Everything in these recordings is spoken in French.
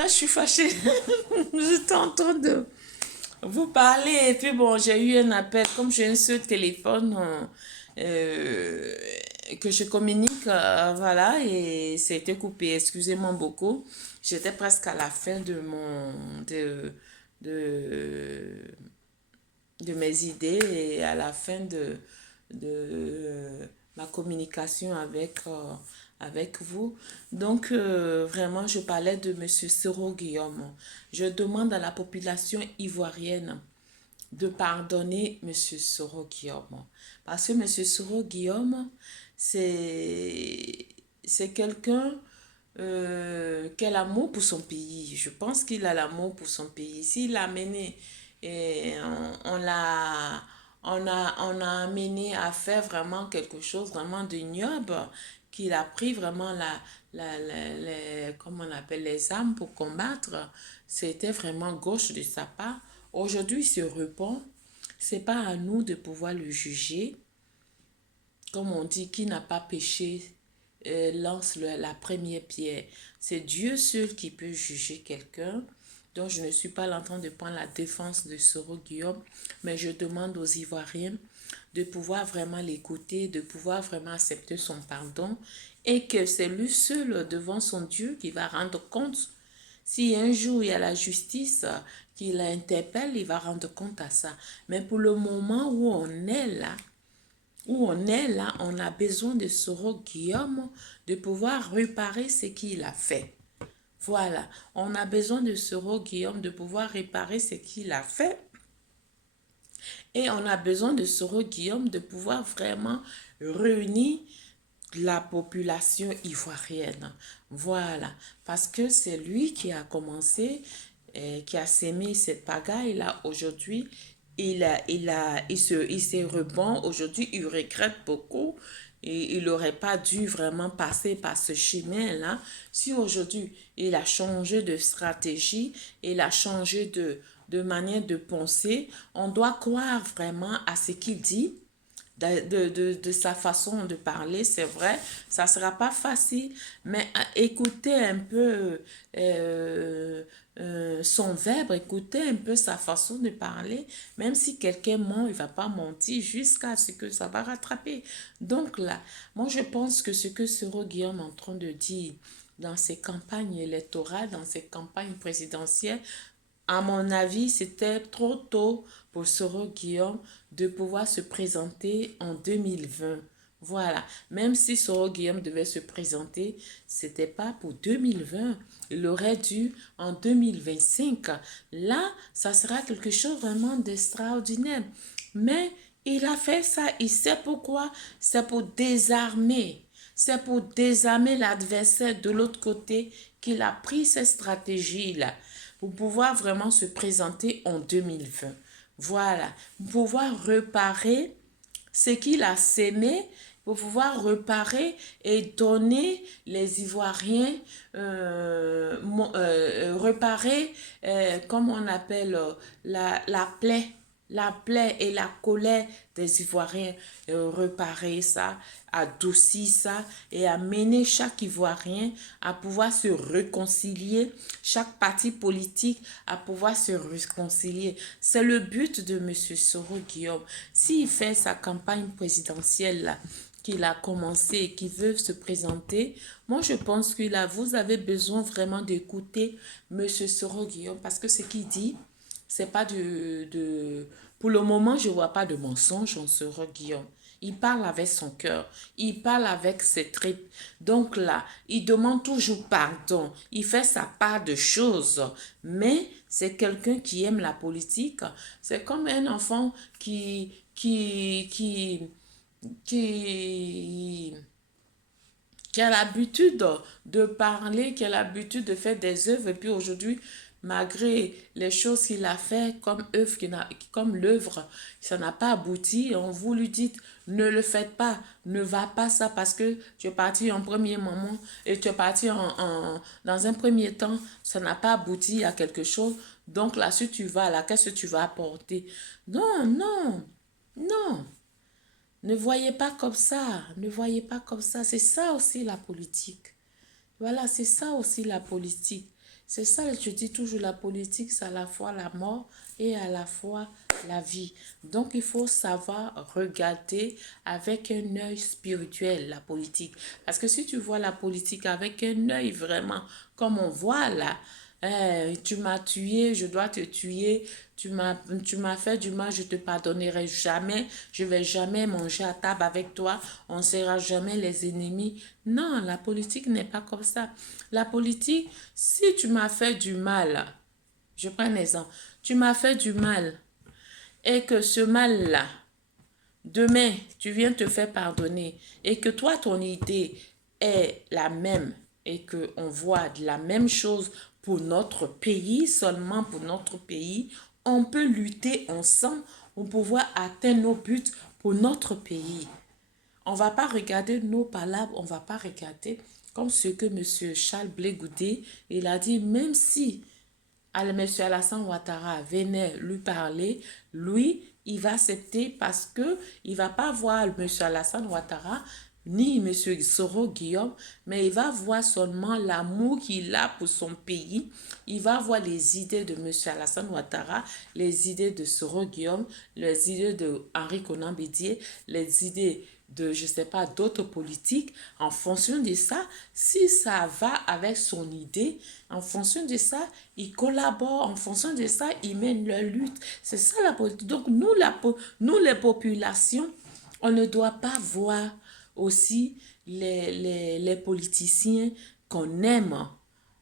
Là, je suis fâchée. J'étais en train de vous parler et puis bon, j'ai eu un appel. Comme j'ai un seul téléphone euh, que je communique, voilà, et c'était coupé. Excusez-moi beaucoup. J'étais presque à la fin de, de mes idées et à la fin de ma communication avec vous. Donc, vraiment, je parlais de Monsieur Sero Guillaume. Je demande à la population ivoirienne de pardonner Monsieur Soro Guillaume. Parce que Monsieur Soro Guillaume, c'est c'est quelqu'un qui a l'amour pour son pays. Je pense qu'il a l'amour pour son pays. S'il l'a mené, et on a amené à faire vraiment quelque chose vraiment de ignoble, qu'il a pris vraiment comment on appelle, les armes pour combattre. C'était vraiment gauche de sa part. Aujourd'hui, il se repent. C'est pas à nous de pouvoir le juger. Comme on dit, qui n'a pas péché lance la première pierre. C'est Dieu seul qui peut juger quelqu'un. Donc, je ne suis pas en train de prendre la défense de Soro Guillaume, mais je demande aux Ivoiriens de pouvoir vraiment l'écouter, de pouvoir vraiment accepter son pardon et que c'est lui seul devant son Dieu qui va rendre compte. Si un jour il y a la justice qui l'interpelle, il va rendre compte à ça. Mais pour le moment où on est là, on a besoin de Soro Guillaume de pouvoir réparer ce qu'il a fait. Voilà, on a besoin de Soro Guillaume de pouvoir réparer ce qu'il a fait. Et on a besoin de Soro Guillaume de pouvoir vraiment réunir la population ivoirienne. Voilà, parce que c'est lui qui a commencé, qui a sémé cette pagaille-là aujourd'hui. Il s'est rebond. Aujourd'hui, il regrette beaucoup. Et il n'aurait pas dû vraiment passer par ce chemin-là. Si aujourd'hui, il a changé de stratégie, il a changé de manière de penser, on doit croire vraiment à ce qu'il dit de sa façon de parler, c'est vrai, ça ne sera pas facile, mais écoutez un peu son verbe, écoutez un peu sa façon de parler, même si quelqu'un ment, il ne va pas mentir jusqu'à ce que ça va rattraper. Donc là, moi je pense que ce que Sero Guillaume est en train de dire dans ses campagnes électorales, dans ses campagnes présidentielles, à mon avis, c'était trop tôt pour Soro Guillaume de pouvoir se présenter en 2020. Voilà. Même si Soro Guillaume devait se présenter, c'était pas pour 2020. Il aurait dû en 2025. Là, ça sera quelque chose vraiment d'extraordinaire. Mais il a fait ça. Il sait pourquoi. C'est pour désarmer. C'est pour désarmer l'adversaire de l'autre côté qu'il a pris cette stratégie-là pour pouvoir vraiment se présenter en 2020. Voilà, pour pouvoir réparer ce qu'il a sémé, pour pouvoir réparer et donner les Ivoiriens, réparer, comme on appelle, la plaie et la colère des Ivoiriens, réparer ça, adoucir ça et amener chaque Ivoirien à pouvoir se réconcilier, chaque parti politique à pouvoir se réconcilier. C'est le but de M. Soro Guillaume. S'il fait sa campagne présidentielle là, qu'il a commencé et qui veut se présenter, moi je pense que là, vous avez besoin vraiment d'écouter M. Soro Guillaume parce que ce qu'il dit, c'est pas Pour le moment, je vois pas de mensonge en Soro Guillaume. Il parle avec son cœur, il parle avec ses tripes. Donc là, il demande toujours pardon, il fait sa part de choses, mais c'est quelqu'un qui aime la politique. C'est comme un enfant qui, qui a l'habitude de parler, qui a l'habitude de faire des œuvres. Et puis aujourd'hui, malgré les choses qu'il a fait comme œuvre, comme l'œuvre, ça n'a pas abouti. On vous lui dit, ne le faites pas, ne va pas ça parce que tu es parti en premier moment et tu es parti dans un premier temps, ça n'a pas abouti à quelque chose. Donc là, si tu vas là, qu'est-ce que tu vas apporter? Non, non, non. Ne voyez pas comme ça, ne voyez pas comme ça. C'est ça aussi la politique. Voilà, c'est ça aussi la politique. C'est ça, je dis toujours, la politique, c'est à la fois la mort et à la fois la vie. Donc, il faut savoir regarder avec un œil spirituel la politique. Parce que si tu vois la politique avec un œil vraiment comme on voit là, tu m'as tué, je dois te tuer, tu m'as fait du mal, je te pardonnerai jamais, je vais jamais manger à table avec toi, on ne sera jamais les ennemis. Non, la politique n'est pas comme ça. La politique, si tu m'as fait du mal, je prends un exemple, tu m'as fait du mal et que ce mal-là, demain, tu viens te faire pardonner et que toi, ton idée est la même et qu'on voit de la même chose pour notre pays, seulement pour notre pays, on peut lutter ensemble pour pouvoir atteindre nos buts pour notre pays. On ne va pas regarder nos palabres, on ne va pas regarder comme ce que M. Charles Blé Goudé, il a dit, même si M. Alassane Ouattara venait lui parler, lui, il va accepter parce que il va pas voir M. Alassane Ouattara ni M. Soro Guillaume, mais il va voir seulement l'amour qu'il a pour son pays. Il va voir les idées de M. Alassane Ouattara, les idées de Soro Guillaume, les idées de Henri Konan Bédié, les idées de, je sais pas, d'autres politiques. En fonction de ça, si ça va avec son idée, en fonction de ça, il collabore, en fonction de ça, il mène leur lutte. C'est ça la politique. Donc, nous les populations, on ne doit pas voir aussi les politiciens qu'on aime.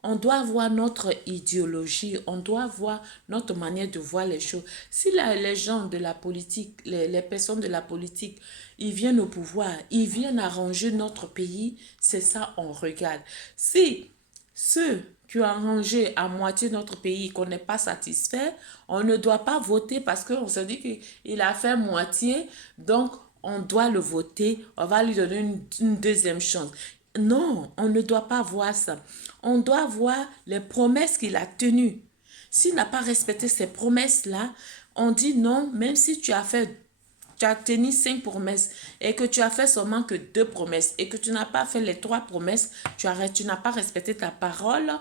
On doit voir notre idéologie, on doit voir notre manière de voir les choses. Si les gens de la politique, les personnes de la politique, ils viennent au pouvoir, ils viennent arranger notre pays, c'est ça on regarde. Si ceux qui ont arrangé à moitié notre pays, qu'on n'est pas satisfait, on ne doit pas voter parce qu'on se dit qu'il a fait moitié, donc on doit le voter, on va lui donner une deuxième chance. Non, on ne doit pas voir ça. On doit voir les promesses qu'il a tenues. S'il n'a pas respecté ces promesses-là, on dit non, même si tu as tenu 5 promesses et que tu as fait seulement que 2 promesses et que tu n'as pas fait les 3 promesses, tu n'as pas respecté ta parole.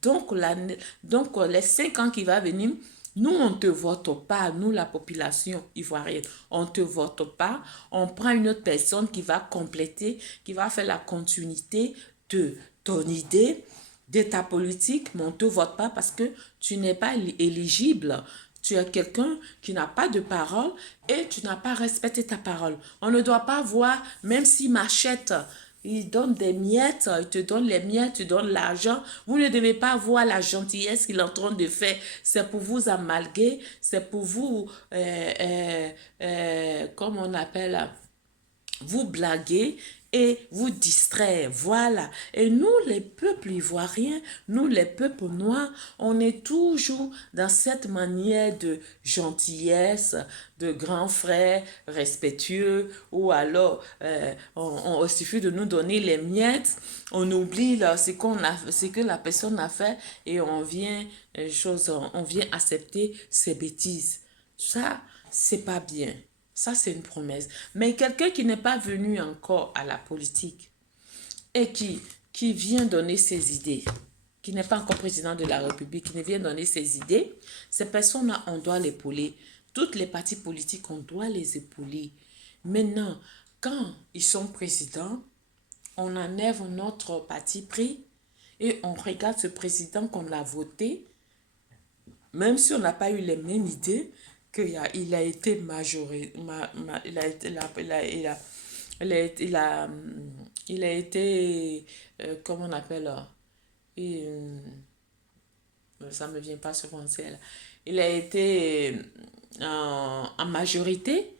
Donc, les 5 ans qui vont venir, nous, on ne te vote pas, nous, la population ivoirienne, on ne te vote pas. On prend une autre personne qui va compléter, qui va faire la continuité de ton idée, de ta politique, mais on ne te vote pas parce que tu n'es pas éligible. Tu es quelqu'un qui n'a pas de parole et tu n'as pas respecté ta parole. On ne doit pas voir, même s'il m'achète, il donne des miettes, il te donne les miettes, tu donnes l'argent. Vous ne devez pas voir la gentillesse qu'il est en train de faire. C'est pour vous amalguer, c'est pour vous, comme on appelle, vous blaguer et vous distraire. Voilà. Et nous, les peuples ivoiriens, nous, les peuples noirs, on est toujours dans cette manière de gentillesse, de grand frère respectueux, ou alors il suffit de nous donner les miettes, on oublie là, ce que la personne a fait et on vient accepter ses bêtises. Ça, c'est pas bien. Ça, c'est une promesse. Mais quelqu'un qui n'est pas venu encore à la politique et qui vient donner ses idées, qui n'est pas encore président de la République, qui ne vient donner ses idées, ces personnes-là, on doit l'épauler. Toutes les partis politiques, on doit les épauler. Maintenant, quand ils sont présidents, on enlève notre parti pris et on regarde ce président qu'on a voté, même si on n'a pas eu les mêmes idées, qu'il a été majoré, il a été, il a été, comment on appelle, et, ça ne me vient pas sur français, là. Il a été en majorité.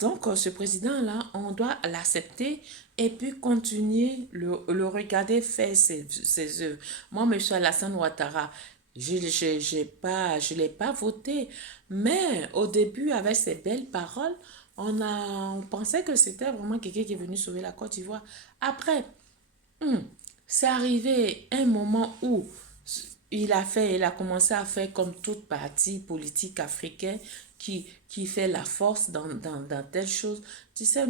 Donc, ce président-là, on doit l'accepter et puis continuer le regarder faire ses œuvres. Moi, M. Alassane Ouattara, je l'ai pas voté, mais au début, avec ses belles paroles, on pensait que c'était vraiment quelqu'un qui est venu sauver la Côte d'Ivoire. Après, c'est arrivé un moment où il a commencé à faire comme toute partie politique africaine qui fait la force dans telle chose. Tu sais,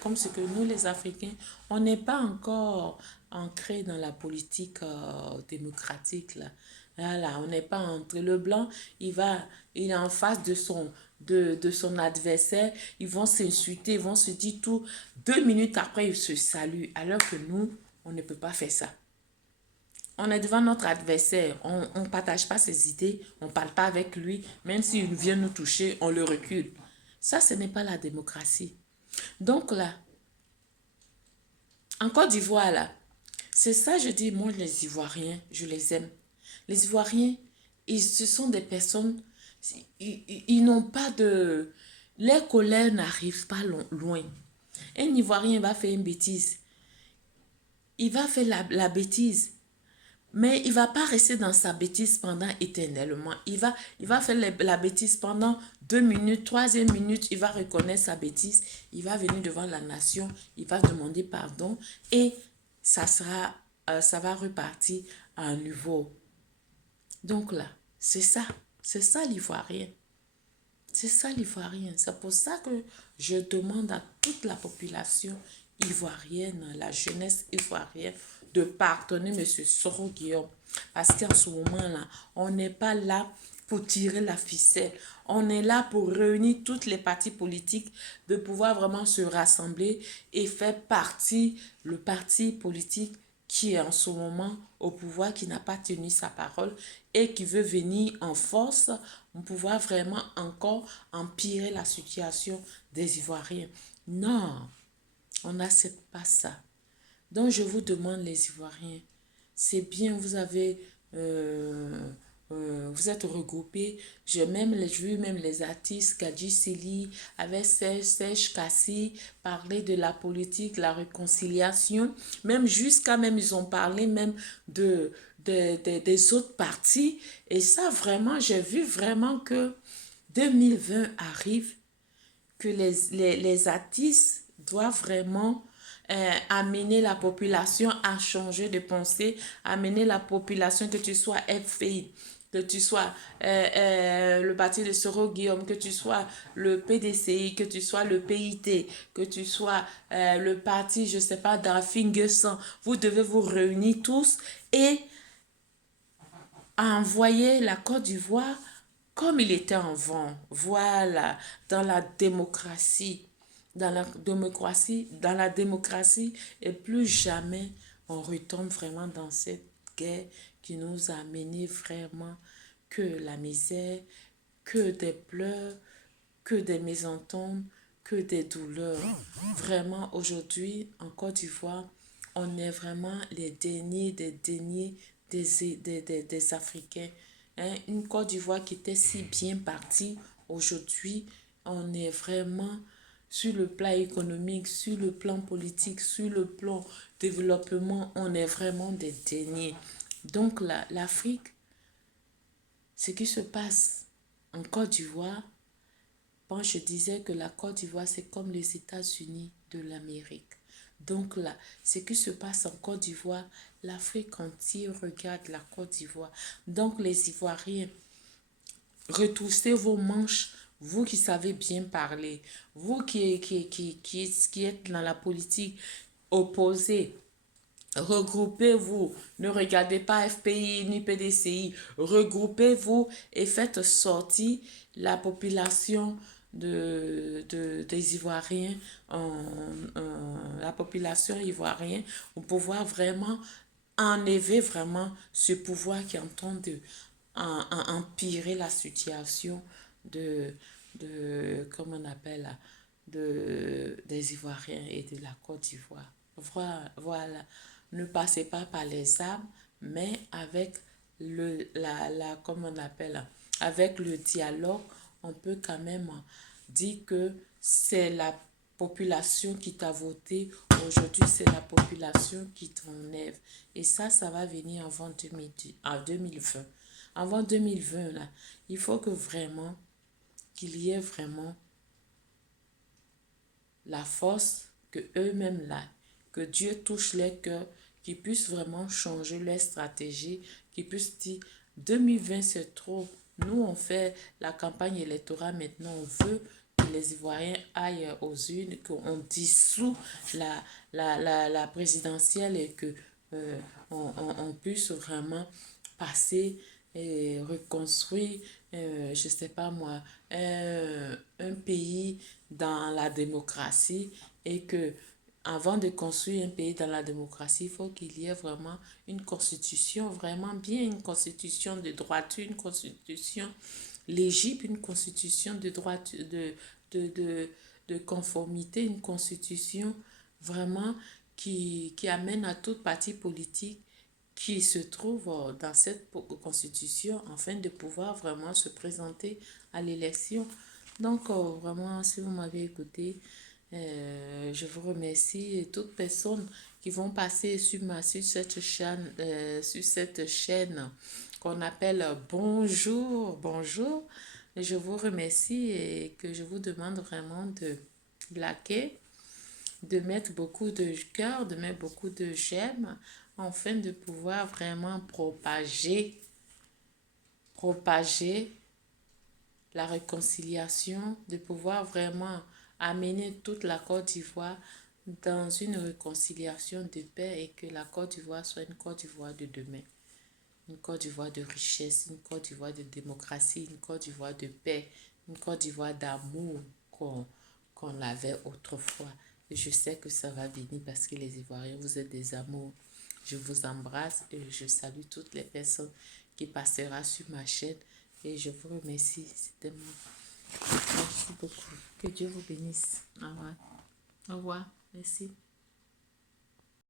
comme ce que nous, les Africains, on n'est pas encore ancré dans la politique démocratique, là. Là, on n'est pas entre le blanc, il est en face de son adversaire, ils vont s'insulter, ils vont se dire tout, 2 minutes après, ils se saluent, alors que nous, on ne peut pas faire ça. On est devant notre adversaire, on ne partage pas ses idées, on ne parle pas avec lui, même s'il vient nous toucher, on le recule. Ça, ce n'est pas la démocratie. Donc là, en Côte d'Ivoire, là, c'est ça, je dis, moi, les Ivoiriens, je les aime. Les Ivoiriens, ce sont des personnes, ils n'ont pas de... Les colères n'arrivent pas loin. Un Ivoirien va faire une bêtise. Il va faire la bêtise. Mais il ne va pas rester dans sa bêtise pendant éternellement. Il va faire la bêtise pendant 2 minutes, troisième minute, il va reconnaître sa bêtise. Il va venir devant la nation, il va demander pardon et ça va repartir à nouveau. Donc là, c'est ça l'Ivoirien. C'est ça l'Ivoirien. C'est pour ça que je demande à toute la population ivoirienne, la jeunesse ivoirienne, de pardonner M. Soro Guillaume. Parce qu'en ce moment-là, on n'est pas là pour tirer la ficelle. On est là pour réunir toutes les partis politiques, de pouvoir vraiment se rassembler et faire partie, le parti politique qui est en ce moment au pouvoir, qui n'a pas tenu sa parole et qui veut venir en force pour pouvoir vraiment encore empirer la situation des Ivoiriens. Non, on n'accepte pas ça. Donc je vous demande les Ivoiriens, c'est bien, vous êtes regroupés. J'ai vu même les artistes, Gadji Sili, avec Serge Kassi, parler de la politique, la réconciliation. Même jusqu'à même, ils ont parlé même des autres partis. Et ça, vraiment, j'ai vu vraiment que 2020 arrive, que les artistes doivent vraiment amener la population à changer de pensée, amener la population, que tu sois FPI, que tu sois le parti de Soro Guillaume, que tu sois le PDCI, que tu sois le PIT, que tu sois le parti, je ne sais pas, d'Afingesan. Vous devez vous réunir tous et envoyer la Côte d'Ivoire comme il était avant. Voilà, dans la démocratie. Dans la démocratie, et plus jamais on retombe vraiment dans cette guerre qui nous a mené vraiment que la misère, que des pleurs, que des mésententes, que des douleurs. Vraiment, aujourd'hui, en Côte d'Ivoire, on est vraiment les derniers des Africains. Hein, une Côte d'Ivoire qui était si bien partie, aujourd'hui, on est vraiment sur le plan économique, sur le plan politique, sur le plan développement, on est vraiment des derniers. Donc l'Afrique, ce qui se passe en Côte d'Ivoire, bon, je disais que la Côte d'Ivoire, c'est comme les États-Unis de l'Amérique. Donc là, ce qui se passe en Côte d'Ivoire, l'Afrique entière regarde la Côte d'Ivoire. Donc les Ivoiriens, retroussez vos manches, vous qui savez bien parler, vous qui êtes dans la politique opposée, regroupez-vous, ne regardez pas FPI ni PDCI, regroupez-vous et faites sortir la population des Ivoiriens, la population ivoirienne, pour pouvoir vraiment enlever vraiment ce pouvoir qui est en train de empirer la situation comment on appelle là, des Ivoiriens et de la Côte d'Ivoire. Voilà. Ne passez pas par les armes, mais avec comment on appelle là, avec le dialogue, on peut quand même dire que c'est la population qui t'a voté. Aujourd'hui, c'est la population qui t'enlève. Et ça va venir avant 2020. Avant 2020, là, il faut que vraiment, qu'il y ait vraiment la force, que eux-mêmes là, que Dieu touche les cœurs, qu'ils puissent vraiment changer leur stratégie, qu'ils puissent dire 2020 c'est trop. Nous on fait la campagne électorale maintenant, on veut que les Ivoiriens aillent aux urnes, qu'on dissout la présidentielle et que on puisse vraiment passer et reconstruire, je ne sais pas moi, un pays dans la démocratie et que avant de construire un pays dans la démocratie, il faut qu'il y ait vraiment une constitution, vraiment bien une constitution de droiture, une constitution légitime, une constitution de droiture, de, de, de conformité, une constitution vraiment qui amène à toute parti politique qui se trouve dans cette constitution afin de pouvoir vraiment se présenter à l'élection. Donc, vraiment, si vous m'avez écouté, je vous remercie et toutes personnes qui vont passer sur cette chaîne qu'on appelle Bonjour, bonjour. Je vous remercie et que je vous demande vraiment de liker, de mettre beaucoup de cœur, de mettre beaucoup de j'aime, afin de pouvoir vraiment propager la réconciliation, de pouvoir vraiment amener toute la Côte d'Ivoire dans une réconciliation de paix et que la Côte d'Ivoire soit une Côte d'Ivoire de demain. Une Côte d'Ivoire de richesse, une Côte d'Ivoire de démocratie, une Côte d'Ivoire de paix, une Côte d'Ivoire d'amour qu'on avait autrefois. Et je sais que ça va venir parce que les Ivoiriens, vous êtes des amours. Je vous embrasse et je salue toutes les personnes qui passeront sur ma chaîne. Et je vous remercie. C'était moi. Merci beaucoup. Que Dieu vous bénisse. Au revoir. Au revoir. Merci.